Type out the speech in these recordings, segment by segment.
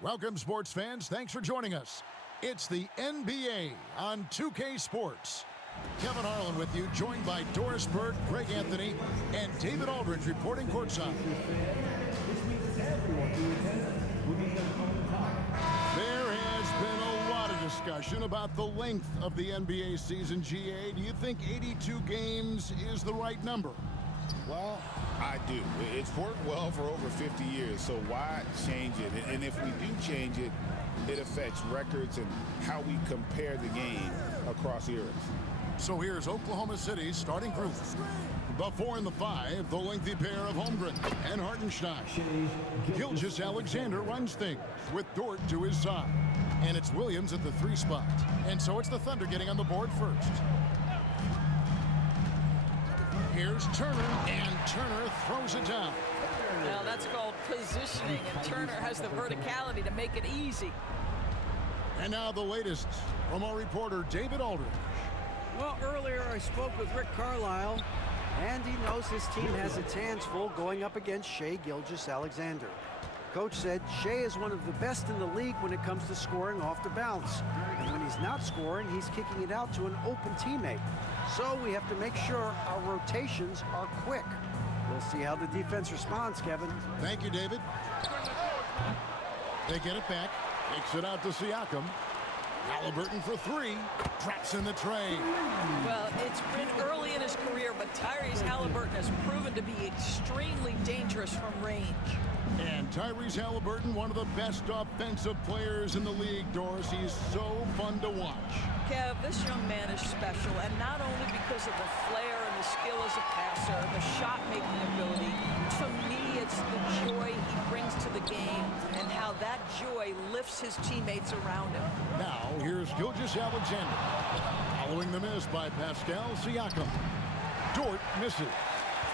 Welcome, sports fans. Thanks for joining us. It's the NBA on 2K Sports. Kevin Harlan with you, joined by Doris Burke, Greg Anthony, and David Aldridge reporting courtside. There has been a lot of discussion about the length of the NBA season, GA. Do you think 82 games is the right number? Well, I do. It's worked well for over 50 years, so why change it? And if we do change it, it affects records and how we compare the game across eras. So here's Oklahoma City's starting group. The 4 and the 5, the lengthy pair of Holmgren and Hartenstein. Gilgeous-Alexander runs things with Dort to his side. And it's Williams at the 3 spot. And so it's the Thunder getting on the board first. Here's Turner, and Turner throws it down. Now that's called positioning, and Turner has the verticality to make it easy. And now the latest from our reporter, David Aldridge. Well, earlier I spoke with Rick Carlisle, and he knows his team has its hands full going up against Shai Gilgeous-Alexander. Coach said Shai is one of the best in the league when it comes to scoring off the bounce. And when he's not scoring, he's kicking it out to an open teammate. So we have to make sure our rotations are quick. We'll see how the defense responds, Kevin. Thank you, David. They get it back. Kicks it out to Siakam. Halliburton for 3. Traps in the tray. Well, it's been early in his career, but Tyrese Halliburton has proven to be extremely dangerous from range. And Tyrese Halliburton, one of the best offensive players in the league, Doris. He's so fun to watch. Kev, this young man is special, and not only because of the flair and the skill as a passer, the shot-making ability. To me, it's the joy he brings to the game and how that joy lifts his teammates around him. Now, here's Gilgeous-Alexander. Following the miss by Pascal Siakam. Dort misses.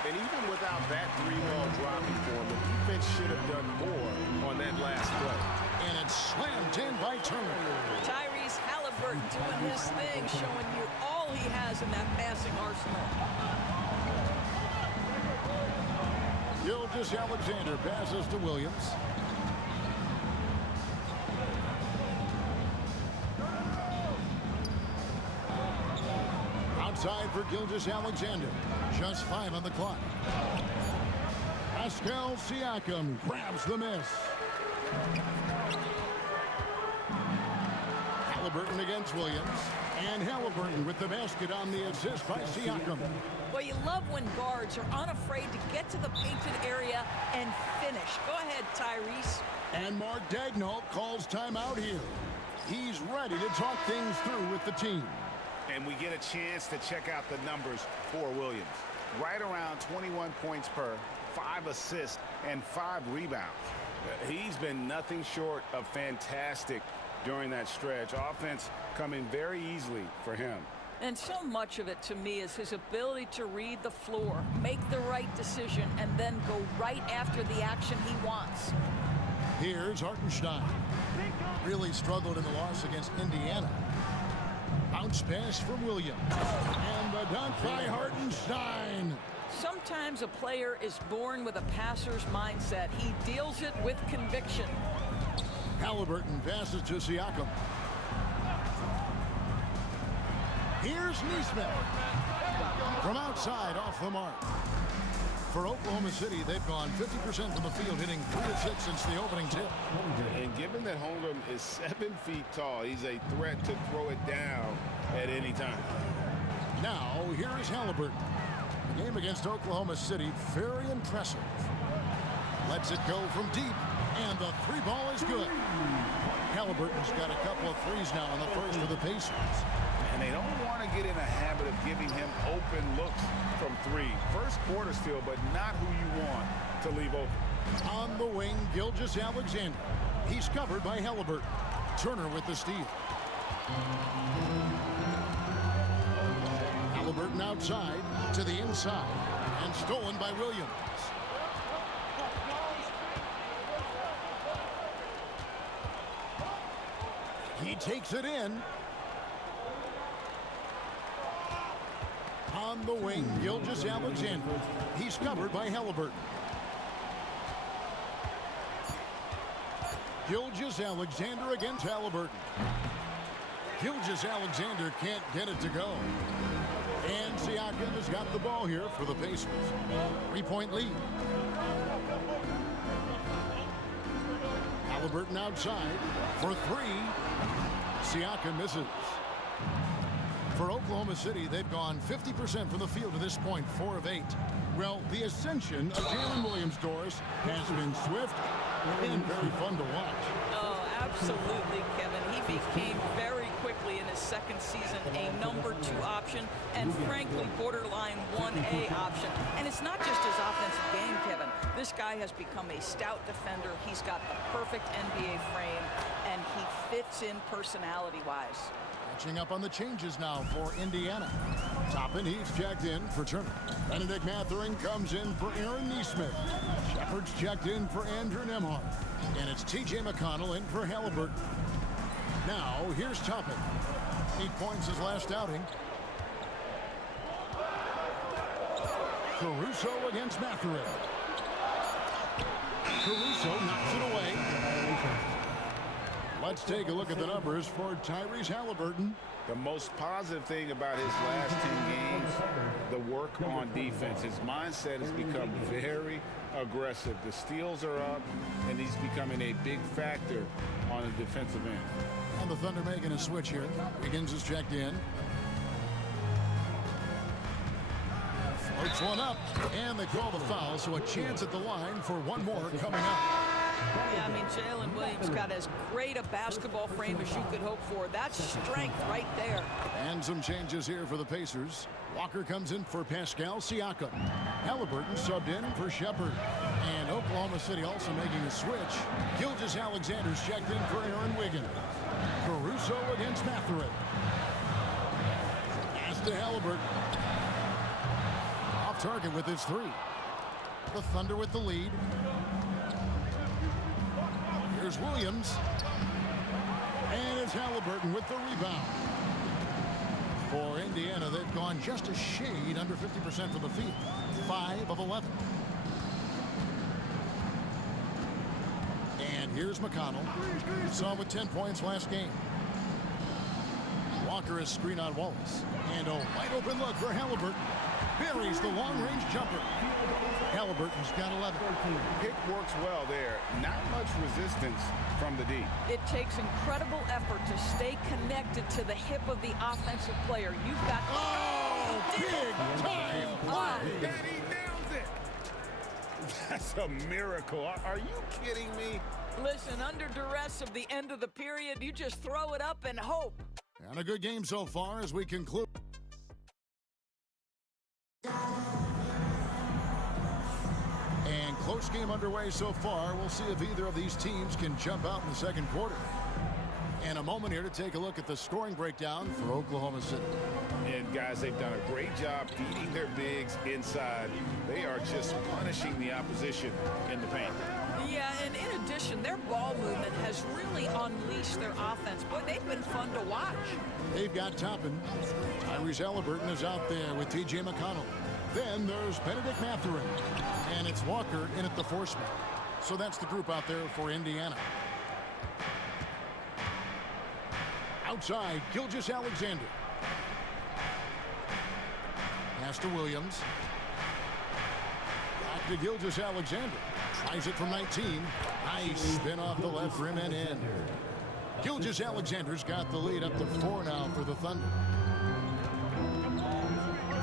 And even without that 3-ball dropping for him, the defense should have done more on that last play. And it's slammed in by Turner. Tyrese Halliburton doing his thing, showing you all he has in that passing arsenal. Gilgeous-Alexander passes to Williams. Outside for Gilgeous-Alexander. Just 5 on the clock. Pascal Siakam grabs the miss. Halliburton against Williams. And Halliburton with the basket on the assist by Siakam. Well, you love when guards are unafraid to get to the painted area and finish. Go ahead, Tyrese. And Mark Daigneault calls timeout here. He's ready to talk things through with the team. And we get a chance to check out the numbers for Williams. Right around 21 points per, 5 assists, and 5 rebounds. He's been nothing short of fantastic during that stretch. Offense coming very easily for him. And so much of it, to me, is his ability to read the floor, make the right decision, and then go right after the action he wants. Here's Hartenstein. Really struggled in the loss against Indiana. Bounce pass from Williams. And the dunk by Hartenstein. Sometimes a player is born with a passer's mindset. He deals it with conviction. Halliburton passes to Siakam. Here's Nesmith. From outside, off the mark. For Oklahoma City, they've gone 50% from the field, hitting 3 of 6 since the opening tip. And given that Holmgren is 7 feet tall, he's a threat to throw it down at any time. Now, here is Halliburton. The game against Oklahoma City, very impressive. Lets it go from deep, and the 3 ball is good. Halliburton's got a couple of threes now on the first for the Pacers. And they don't want to get in a habit of giving him open looks from 3. First quarter still, but not who you want to leave open. On the wing, Gilgeous-Alexander. He's covered by Halliburton. Turner with the steal. Halliburton outside to the inside and stolen by Williams. He takes it in. On the wing, Gilgeous-Alexander. He's covered by Halliburton. Gilgeous-Alexander against Halliburton. Gilgeous-Alexander can't get it to go. And Siakam has got the ball here for the Pacers. 3-point lead. Halliburton outside for three. Siakam misses. For Oklahoma City, they've gone 50% from the field to this point, 4 of 8. Well, the ascension of Jalen Williams-Dors has been swift and very fun to watch. Oh, absolutely, Kevin. He became very quickly in his second season a number 2 option and, frankly, borderline 1A option. And it's not just his offensive game, Kevin. This guy has become a stout defender. He's got the perfect NBA frame, and he fits in personality-wise. Catching up on the changes now for Indiana. Toppin, he's checked in for Turner. Benedict Mathurin comes in for Aaron Nesmith. Shepard's checked in for Andrew Nembhard. And it's T.J. McConnell in for Halliburton. Now, here's Toppin. 8 points his last outing. Caruso against Mathurin. Caruso knocks it away. Let's take a look at the numbers for Tyrese Halliburton. The most positive thing about his last 10 games, the work on defense. His mindset has become very aggressive. The steals are up, and he's becoming a big factor on the defensive end. And the Thunder making a switch here. Wiggins is checked in. Floats one up, and they call the foul, so a chance at the line for one more coming up. Yeah, I mean, Jalen Williams got as great a basketball frame as you could hope for. That's strength right there. And some changes here for the Pacers. Walker comes in for Pascal Siakam. Halliburton subbed in for Shepard. And Oklahoma City also making a switch. Gilgeous-Alexander's checked in for Aaron Wiggins. Caruso against Mathurin. Pass to Halliburton. Off target with his 3. The Thunder with the lead. Here's Williams. And it's Halliburton with the rebound. For Indiana, they've gone just a shade under 50% from the field. 5 of 11. And here's McConnell. Saw him with 10 points last game. Walker is screen on Wallace. And a wide open look for Halliburton. Buries the long-range jumper. Halliburton's got 11. Pick works well there. Not much resistance from the D. It takes incredible effort to stay connected to the hip of the offensive player. You've got... Oh, big time play. And he nails it. That's a miracle. Are you kidding me? Listen, under duress of the end of the period, you just throw it up and hope. And a good game so far as we conclude. And close game underway so far. We'll see if either of these teams can jump out in the second quarter. And a moment here to take a look at the scoring breakdown for Oklahoma City. And guys, they've done a great job feeding their bigs inside. They are just punishing the opposition in the paint. Yeah, and in addition, their ball movement has really unleashed their offense. Boy, they've been fun to watch. They've got Toppin. Tyrese Halliburton is out there with T.J. McConnell. Then there's Benedict Mathurin. And it's Walker in at the 4 spot. So that's the group out there for Indiana. Outside, Gilgeous-Alexander. Pass to Williams. Back to Gilgeous-Alexander. Tries it from 19. Nice spin off the left rim and in. Gilgeous-Alexander's got the lead up to 4 now for the Thunder.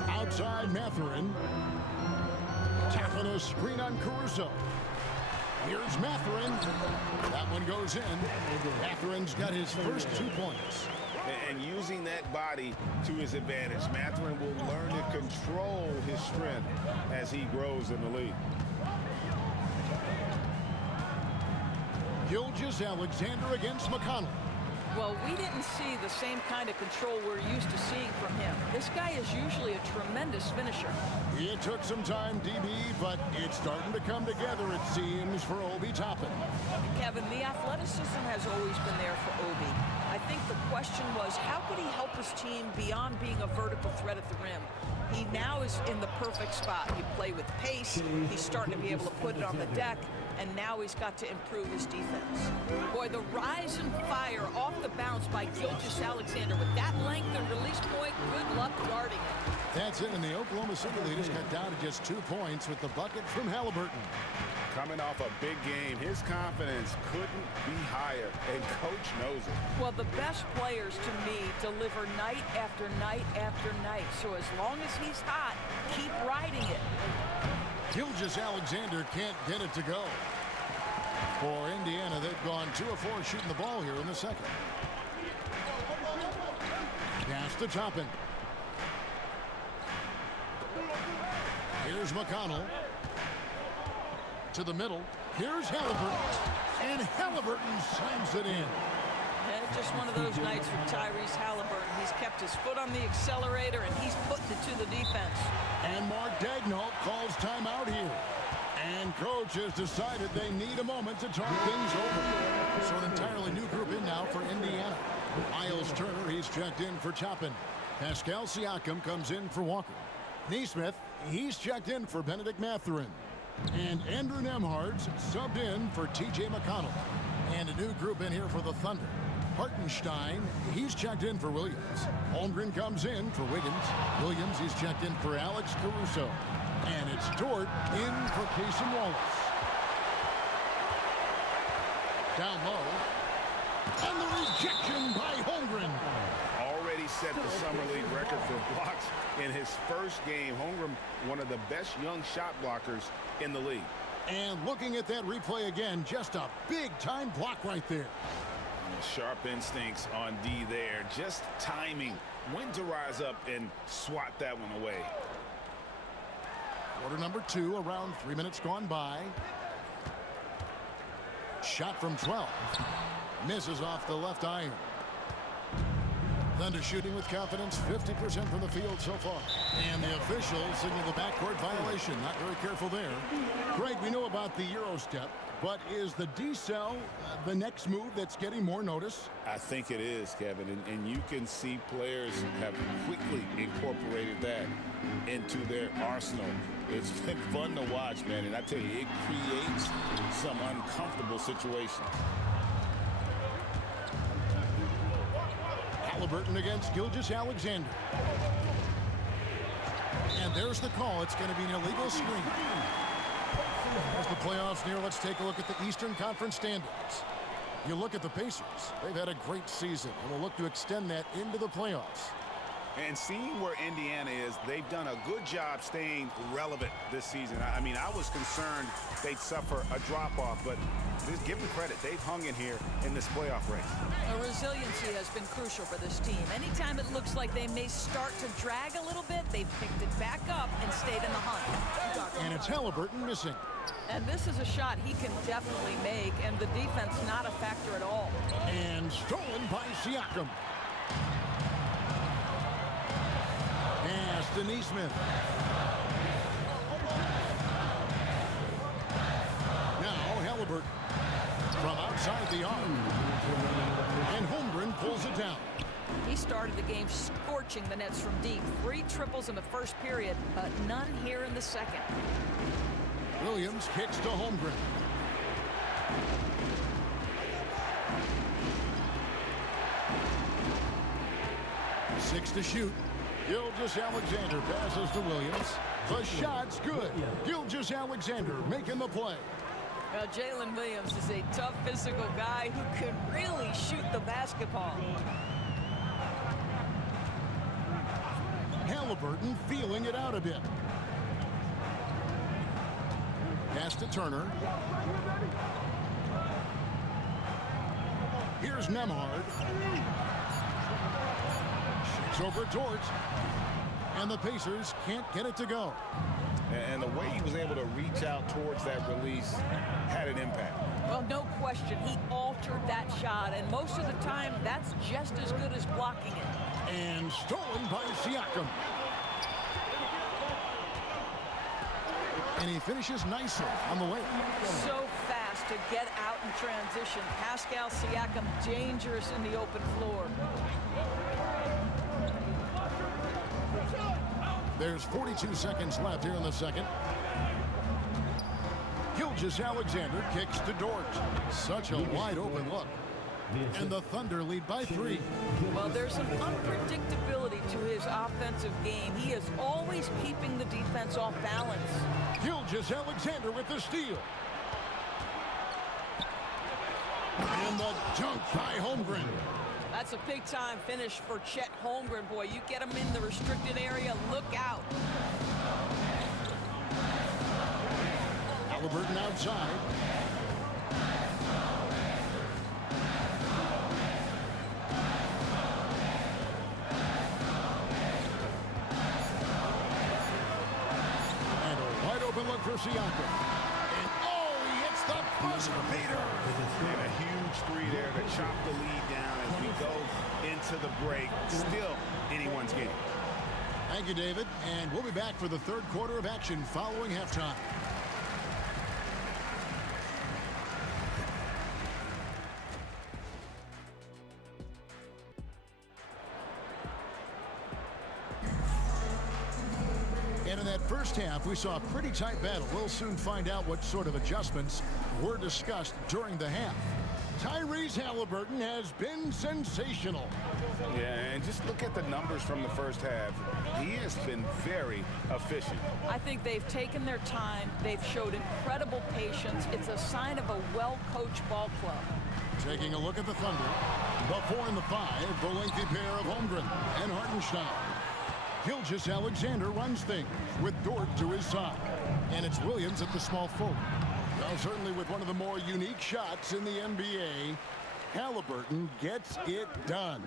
Outside, Mathurin. Tapping a screen on Caruso. Here's Mathurin. That one goes in. Mathurin's got his first 2 points. And using that body to his advantage, Mathurin will learn to control his strength as he grows in the league. Gilgeous-Alexander against McConnell. Well, we didn't see the same kind of control we're used to seeing from him. This guy is usually a tremendous finisher. It took some time, DB, but it's starting to come together, it seems, for Obi Toppin. Kevin, the athleticism has always been there for Obi. I think the question was, how could he help his team beyond being a vertical threat at the rim? He now is in the perfect spot. He play with pace. He's starting to be able to put it on the deck. and now he's got to improve his defense. Boy, the rise and fire off the bounce by Gilgeous-Alexander with that length and release point. Good luck guarding it. That's it, and the Oklahoma City leaders got down to just 2 points with the bucket from Halliburton. Coming off a big game, his confidence couldn't be higher, and coach knows it. Well, the best players to me deliver night after night after night. So as long as he's hot, keep riding it. Gilgeous-Alexander can't get it to go. For Indiana, they've gone 2 of 4 shooting the ball here in the second. Pass to Toppin. Here's McConnell. To the middle. Here's Halliburton. And Halliburton slams it in. And just one of those nights for Tyrese Halliburton. He's kept his foot on the accelerator, and he's putting it to the defense. And Mark Daigneault calls timeout here. And coach has decided they need a moment to talk things over. So an entirely new group in now for Indiana. Miles Turner, he's checked in for Toppin. Pascal Siakam comes in for Walker. Neesmith, he's checked in for Benedict Mathurin. And Andrew Nembhard's subbed in for T.J. McConnell. And a new group in here for the Thunder. Hartenstein, he's checked in for Williams. Holmgren comes in for Wiggins. Williams, he's checked in for Alex Caruso. And it's Dort in for Cason Wallace. Down low. And the rejection by Holmgren. Already set the Summer League record for blocks in his first game. Holmgren, one of the best young shot blockers in the league. And looking at that replay again, just a big-time block right there. Sharp instincts on D there. Just timing when to rise up and swat that one away. Quarter number 2, around 3 minutes gone by. Shot from 12. Misses off the left iron. Thunder shooting with confidence, 50% from the field so far. And the officials signal the backcourt violation. Not very careful there. Greg, we know about the Euro step, but is the decel the next move that's getting more notice? I think it is, Kevin, and you can see players have quickly incorporated that into their arsenal. It's been fun to watch, man, and I tell you, it creates some uncomfortable situations. Halliburton against Gilgeous-Alexander. And there's the call. It's going to be an illegal screen. As the playoffs near, let's take a look at the Eastern Conference standings. You look at the Pacers. They've had a great season, and will look to extend that into the playoffs. And seeing where Indiana is, they've done a good job staying relevant this season. I mean, I was concerned they'd suffer a drop-off, but just give them credit. They've hung in here in this playoff race. The resiliency has been crucial for this team. Anytime it looks like they may start to drag a little bit, they've picked it back up and stayed in the hunt. And it's Halliburton missing. And this is a shot he can definitely make, and the defense not a factor at all. And stolen by Siakam. Pass to Neesmith. Now Halliburton from outside the arc. And Holmgren pulls it down. He started the game scorching the Nets from deep. 3 triples in the first period, but none here in the second. Williams kicks to Holmgren. Six to shoot. Gilgeous-Alexander passes to Williams. The shot's good. Gilgeous-Alexander making the play. Well, Jalen Williams is a tough physical guy who can really shoot the basketball. Halliburton feeling it out a bit. Pass to Turner. Here's Nembhard. Shakes over Dort. And the Pacers can't get it to go. And the way he was able to reach out towards that release had an impact. Well, no question. He altered that shot, and most of the time, that's just as good as blocking it. And stolen by Siakam. And he finishes nicely on the way. So fast to get out in transition. Pascal Siakam dangerous in the open floor. There's 42 seconds left here in the second. Gilgeous-Alexander kicks to Dort. Such a wide open look. And the Thunder lead by 3. Well, there's an unpredictability to his offensive game. He is always keeping the defense off balance. Gilgeous-Alexander with the steal. And the dunk by Holmgren. That's a big-time finish for Chet Holmgren. Boy, you get him in the restricted area, look out. Halliburton outside. And a wide open look for Siakam. And oh, he hits the buzzer beater. And a huge three there to chop the lead down as we go into the break. Still anyone's game. Thank you, David. And we'll be back for the third quarter of action following halftime. And in that first half, we saw a pretty tight battle. We'll soon find out what sort of adjustments were discussed during the half. Tyrese Halliburton has been sensational. Yeah, and just look at the numbers from the first half. He has been very efficient. I think they've taken their time. They've showed incredible patience. It's a sign of a well-coached ball club. Taking a look at the Thunder. The 4 and the 5, the lengthy pair of Holmgren and Hartenstein. Gilgeous-Alexander runs things with Dort to his side. And it's Williams at the small forward. Well, certainly with one of the more unique shots in the NBA, Halliburton gets it done.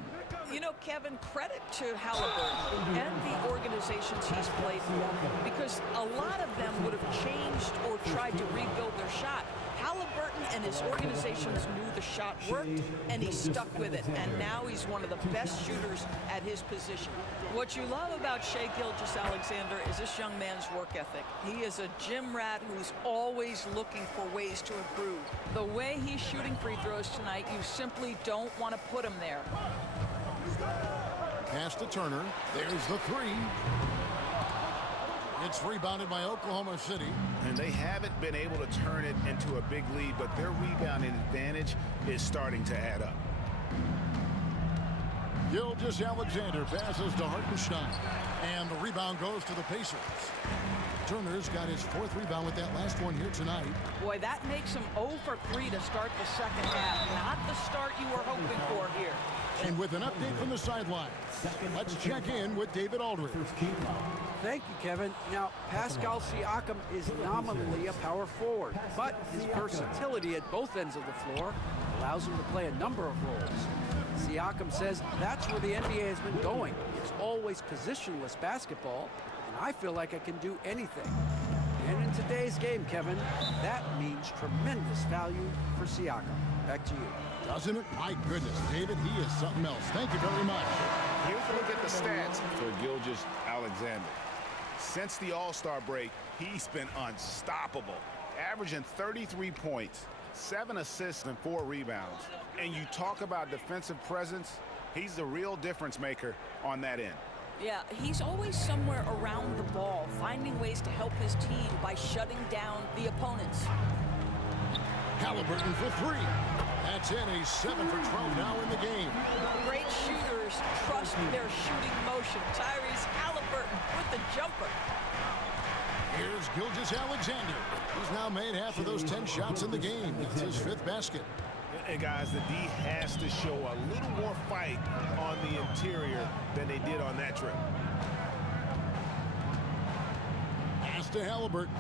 You know, Kevin, credit to Halliburton and the organizations he's played for, because a lot of them would have changed or tried to rebuild their shot. Halliburton and his organizations knew the shot worked, and he stuck with it. And now he's one of the best shooters at his position. What you love about Shai Gilgeous-Alexander is this young man's work ethic. He is a gym rat who's always looking for ways to improve. The way he's shooting free throws tonight, you simply don't want to put him there. Pass to Turner. There's the 3. It's rebounded by Oklahoma City. And they haven't been able to turn it into a big lead, but their rebounding advantage is starting to add up. Gilgeous-Alexander passes to Hartenstein. And the rebound goes to the Pacers. Turner's got his 4th rebound with that last one here tonight. Boy, that makes him 0 for 3 to start the second half. Not the start you were hoping for here. And with an update from the sideline, let's check in with David Aldridge. Thank you, Kevin. Now, Pascal Siakam is nominally a power forward, but his versatility at both ends of the floor allows him to play a number of roles. Siakam says that's where the NBA has been going. It's always positionless basketball, and I feel like I can do anything. And in today's game, Kevin, that means tremendous value for Siakam. Back to you. Doesn't it? My goodness, David, he is something else. Thank you very much. Here's a look at the stats for Gilgeous-Alexander. Since the All-Star break, he's been unstoppable, averaging 33 points, 7 assists, and 4 rebounds. And you talk about defensive presence, he's the real difference maker on that end. Yeah, he's always somewhere around the ball, finding ways to help his team by shutting down the opponents. Halliburton for 3. That's in. He's 7 for 12 now in the game. Great shooters trust their shooting motion. Tyrese Halliburton with the jumper. Here's Gilgeous-Alexander. He's now made half of those 10 shots in the game. That's his 5th basket. And guys, the D has to show a little more fight on the interior than they did on that trip. Pass to Halliburton.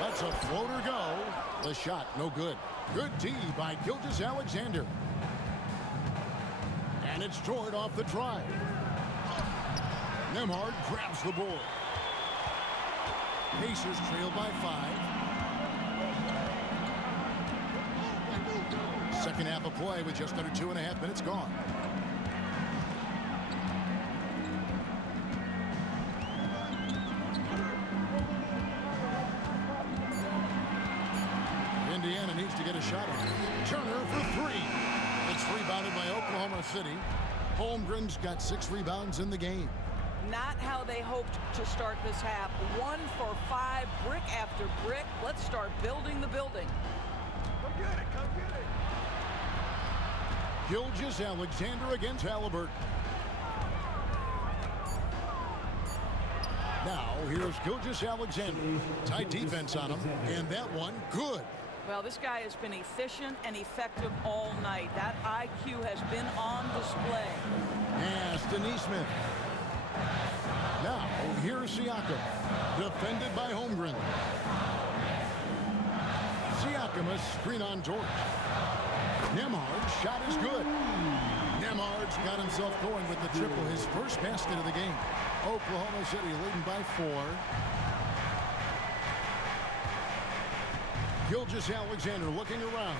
Let's a floater go. The shot, no good. Good D by Gilgeous-Alexander. And it's Dort off the drive. Nembhard grabs the board. Pacers trail by 5. Second half of play with just under 2.5 minutes gone. Indiana needs to get a shot on it. Turner for 3. It's rebounded by Oklahoma City. Holmgren's got 6 rebounds in the game. Not how they hoped to start this half. 1 for 5, brick after brick. Let's start building the building. Come get it, come get it. Gilgeous-Alexander against Halliburton. Now, here's Gilgeous-Alexander. Tight defense on him, and that one good. Well, this guy has been efficient and effective all night. That IQ has been on display. Pass to Neesmith. Now, here's Siakam. Defended by Holmgren. Siakam, a screen on George. Nembhard's shot is good. Nembhard's got himself going with the triple, his first basket of the game. Oklahoma City leading by 4. Gilgeous-Alexander looking around.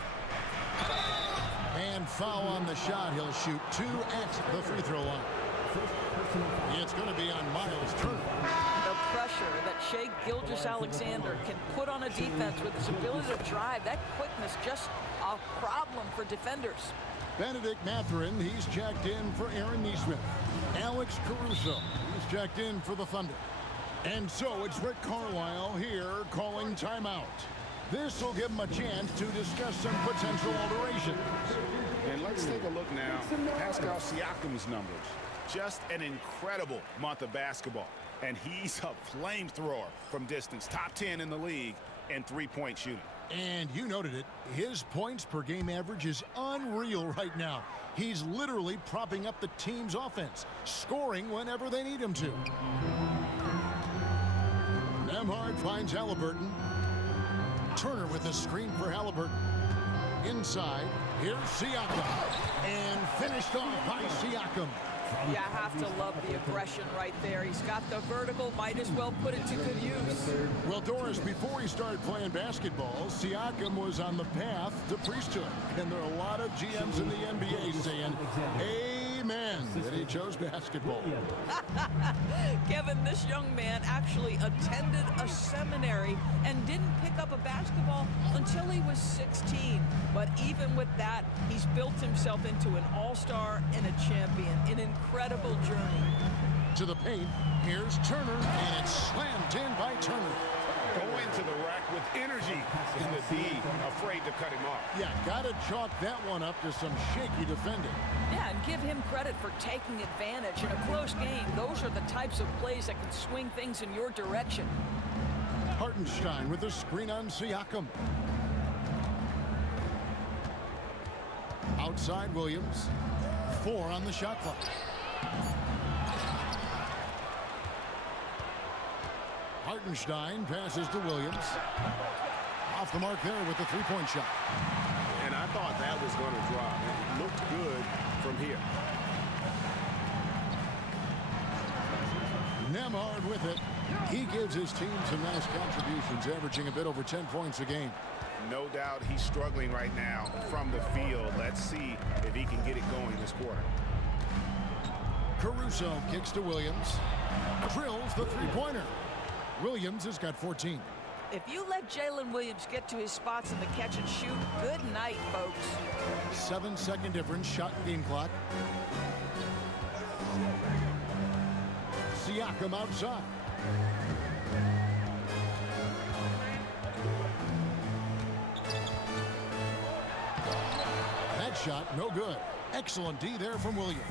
And foul on the shot. He'll shoot 2 at the free throw line. It's going to be on Miles Turner. The pressure that Shai Gilgeous-Alexander can put on a defense with his ability to drive, that quickness, just a problem for defenders. Benedict Mathurin, he's checked in for Aaron Neesmith. Alex Caruso, he's checked in for the Thunder. And so it's Rick Carlisle here calling timeout. This will give him a chance to discuss some potential alterations. And let's take a look now at Pascal Siakam's numbers. Just an incredible month of basketball. And he's a flamethrower from distance. Top 10 in the league in three-point shooting. And you noted it. His points per game average is unreal right now. He's literally propping up the team's offense, scoring whenever they need him to. Nembhard finds Halliburton. Turner with a screen for Halliburton. Inside, here's Siakam. And finished off by Siakam. You have to love the aggression right there. He's got the vertical, might as well put it to good use. Well, Doris, before he started playing basketball, Siakam was on the path to priesthood. And there are a lot of GMs in the NBA saying, amen, that he chose basketball. Kevin, this young man actually attended a seminary and didn't pick up a basketball until he was 16. But even with that, he's built himself into an all-star and a champion. An incredible journey. To the paint, here's Turner, and it's slammed in by Turner. Going to the rack with energy in the D, afraid to cut him off. Yeah, gotta chalk that one up to some shaky defending. Yeah, and give him credit for taking advantage. In a close game, those are the types of plays that can swing things in your direction. Hartenstein with a screen on Siakam. Outside Williams. 4 on the shot clock. Hartenstein passes to Williams. Off the mark there with the three-point shot. And I thought that was going to drop. It looked good from here. Nembhard with it. He gives his team some nice contributions, averaging a bit over 10 points a game. No doubt he's struggling right now from the field. Let's see if he can get it going this quarter. Caruso kicks to Williams. Drills the three-pointer. Williams has got 14. If you let Jalen Williams get to his spots in the catch and shoot, good night, folks. 7-second difference, shot and game clock. Siakam outside. That shot, no good. Excellent D there from Williams.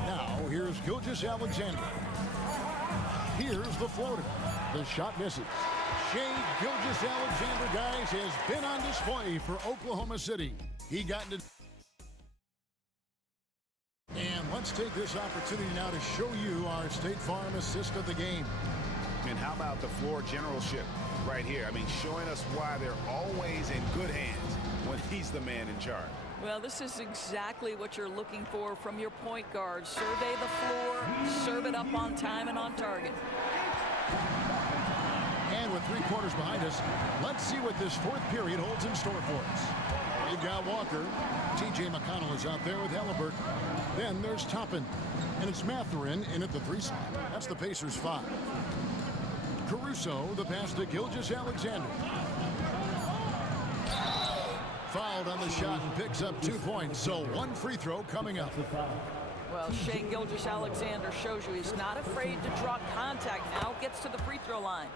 Now, here's Gilgeous-Alexander. Here's the floater. The shot misses. Shai Gilgeous-Alexander, guys, has been on display for Oklahoma City. He got into... And let's take this opportunity now to show you our State Farm assist of the game. And how about the floor generalship right here? I mean, showing us why they're always in good hands when he's the man in charge. Well, this is exactly what you're looking for from your point guard. Survey the floor, serve it up on time and on target. And with 3 quarters behind us, let's see what this fourth period holds in store for us. We've got Walker. T.J. McConnell is out there with Halliburton. Then there's Toppin. And it's Mathurin in at the 3 slot. That's the Pacers' 5. Caruso, the pass to Gilgeous-Alexander. Fouled on the shot and picks up 2 points. So one free throw coming up. Well, Shai Gilgeous-Alexander shows you he's not afraid to draw contact. Now gets to the free throw line.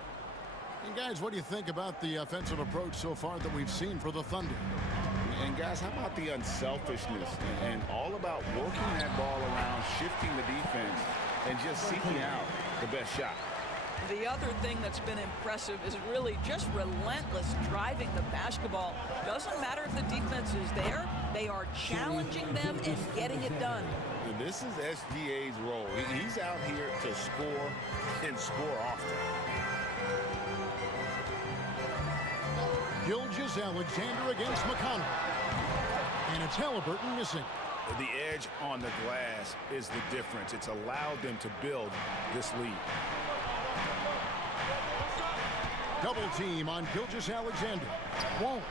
And guys, what do you think about the offensive approach so far that we've seen for the Thunder? And guys, how about the unselfishness and all about working that ball around, shifting the defense, and just seeking out the best shot. The other thing that's been impressive is really just relentless driving the basketball. Doesn't matter if the defense is there, they are challenging them and getting it done. And this is SGA's role. He's out here to score and score often. Gilgeous-Alexander against McConnell. And it's Halliburton missing. The edge on the glass is the difference. It's allowed them to build this lead. Double team on Gilgeous-Alexander. Won't.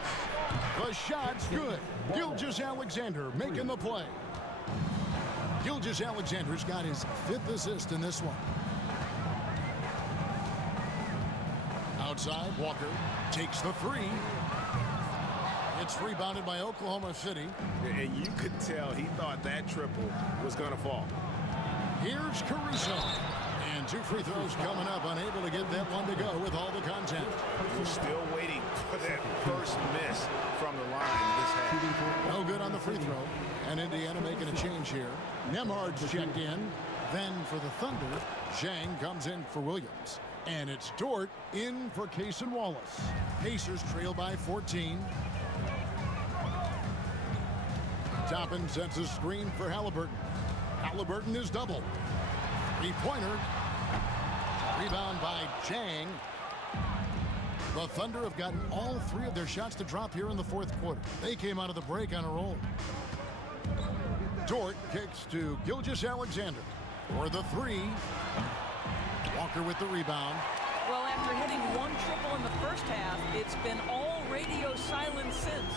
The shot's good. Gilgeous-Alexander making the play. Gilgeous-Alexander's got his 5th assist in this one. Outside, Walker takes the 3. It's rebounded by Oklahoma City. And you could tell he thought that triple was going to fall. Here's Caruso. And 2 free throws coming up, unable to get that one to go with all the contact. We're still waiting for that first miss from the line this half. No good on the free throw. And Indiana making a change here. Nembhard's checked in. Then for the Thunder, Zhang comes in for Williams. And it's Dort in for Cason Wallace. Pacers trail by 14. Toppin sets a screen for Halliburton. Halliburton is double. 3-pointer. Rebound by Zhang. The Thunder have gotten all 3 of their shots to drop here in the 4th quarter. They came out of the break on a roll. Dort kicks to Gilgeous-Alexander for the 3. Walker with the rebound. Well, after hitting 1 triple in the first half, it's been all radio silence since.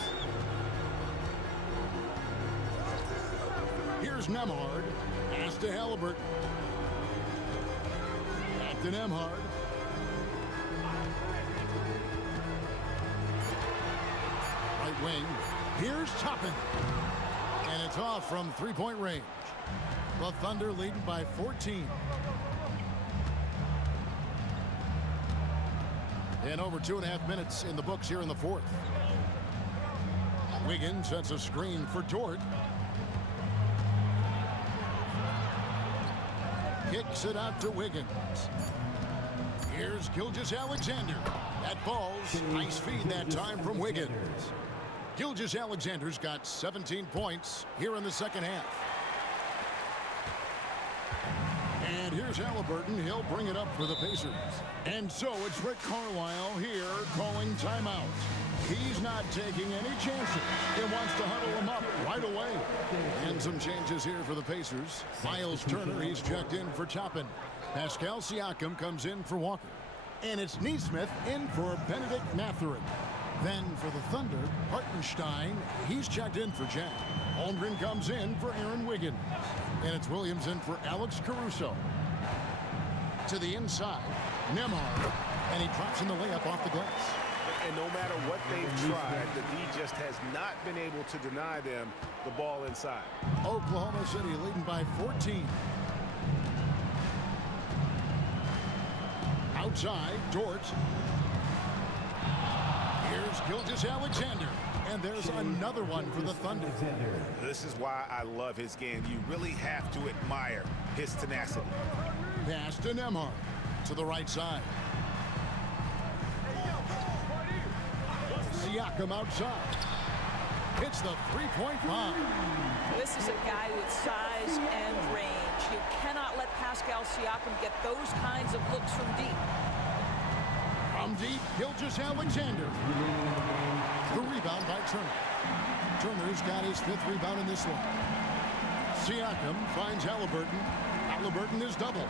Here's Nembhard. Pass to Halliburton. Back to Nembhard. Right wing. Here's Toppin. And it's off from 3-point range. The Thunder leading by 14. And over 2.5 minutes in the books here in the 4th. Wiggins sets a screen for Dort. Kicks it out to Wiggins. Here's Gilgeous-Alexander. That ball's nice feed that time from Wiggins. Gilgeous-Alexander's got 17 points here in the second half. And here's Halliburton. He'll bring it up for the Pacers. And so it's Rick Carlisle here calling timeout. He's not taking any chances. He wants to huddle them up right away. And some changes here for the Pacers. Miles Turner, he's checked in for Toppin. Pascal Siakam comes in for Walker. And it's Neesmith in for Benedict Mathurin. Then for the Thunder, Hartenstein, he's checked in for Jack. Holmgren comes in for Aaron Wiggins. And it's Williams in for Alex Caruso. To the inside, Nembhard. And he drops in the layup off the glass. And no matter what they've tried, the D just has not been able to deny them the ball inside. Oklahoma City leading by 14. Outside, Dort. Here's Gilgeous-Alexander. And there's another one for the Thunder. This is why I love his game. You really have to admire his tenacity. Pass to Nembhard. To the right side. Siakam outside. Hits the 3-point bomb. This is a guy with size and range. You cannot let Pascal Siakam get those kinds of looks from deep. From deep, Gilgeous-Alexander. The rebound by Turner. Turner's got his 5th rebound in this one. Siakam finds Halliburton. Halliburton is double.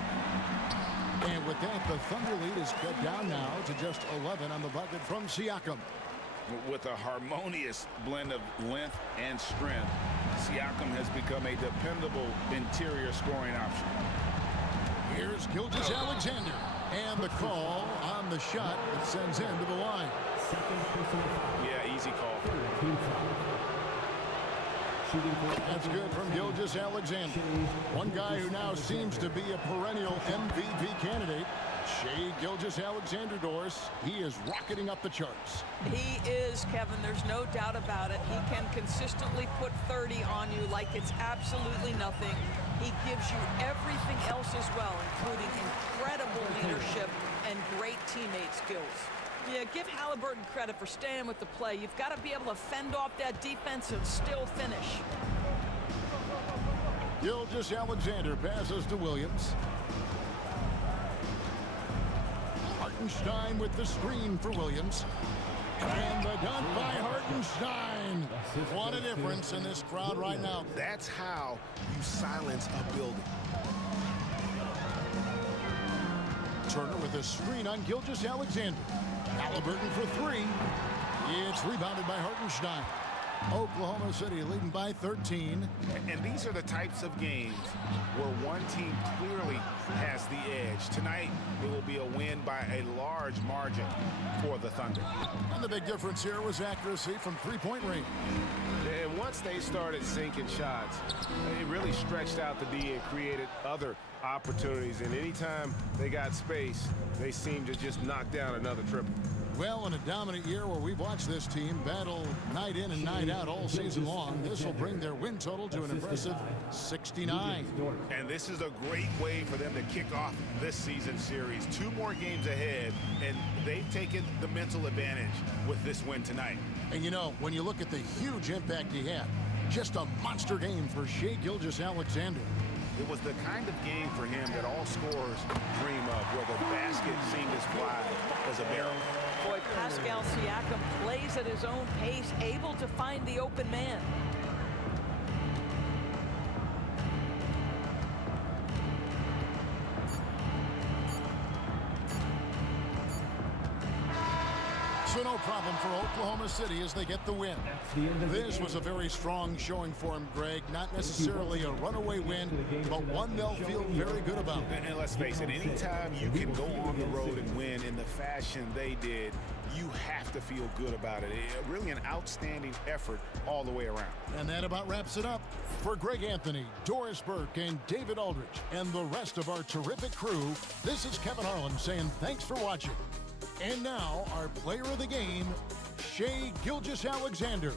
And with that, the Thunder lead is cut down now to just 11 on the bucket from Siakam. With a harmonious blend of length and strength, Siakam has become a dependable interior scoring option. Here's Gilgeous-Alexander. And the call on the shot that sends him to the line. Yeah, easy call. That's good from Gilgeous-Alexander. One guy who now seems to be a perennial MVP candidate. Shai Gilgeous-Alexander, Doris. He is rocketing up the charts. He is, Kevin. There's no doubt about it. He can consistently put 30 on you like it's absolutely nothing. He gives you everything else as well, including incredible leadership and great teammate skills. Yeah, give Halliburton credit for staying with the play. You've got to be able to fend off that defense and still finish. Gilgeous-Alexander passes to Williams. Hartenstein with the screen for Williams. And the dunk by Hartenstein. What a difference in this crowd right now. That's how you silence a building. Turner with a screen on Gilgeous-Alexander. Halliburton for three. It's rebounded by Hartenstein. Oklahoma City leading by 13. And these are the types of games where one team clearly has the edge. Tonight, it will be a win by a large margin for the Thunder. And the big difference here was accuracy from three-point range. And once they started sinking shots, it really stretched out the D and created other opportunities. And anytime they got space, they seemed to just knock down another triple. Well, in a dominant year where we've watched this team battle night in and night out all season long, this will bring their win total to an impressive 69. And this is a great way for them to kick off this season series. 2 more games ahead, and they've taken the mental advantage with this win tonight. And you know, when you look at the huge impact he had, just a monster game for Shai Gilgeous-Alexander. It was the kind of game for him that all scorers dream of, where the basket seemed as wide as a barrel. Boy, Pascal Siakam plays at his own pace, able to find the open man. So no problem for Oklahoma City as they get the win. This was a very strong showing for him, Greg. Not necessarily a runaway win, but one they'll feel very good about. And let's face it, anytime you can go on the road and win in the fashion they did, you have to feel good about it. Really an outstanding effort all the way around. And that about wraps it up. For Greg Anthony, Doris Burke, and David Aldridge, and the rest of our terrific crew, this is Kevin Harlan saying thanks for watching. And now, our player of the game, Shai Gilgeous-Alexander.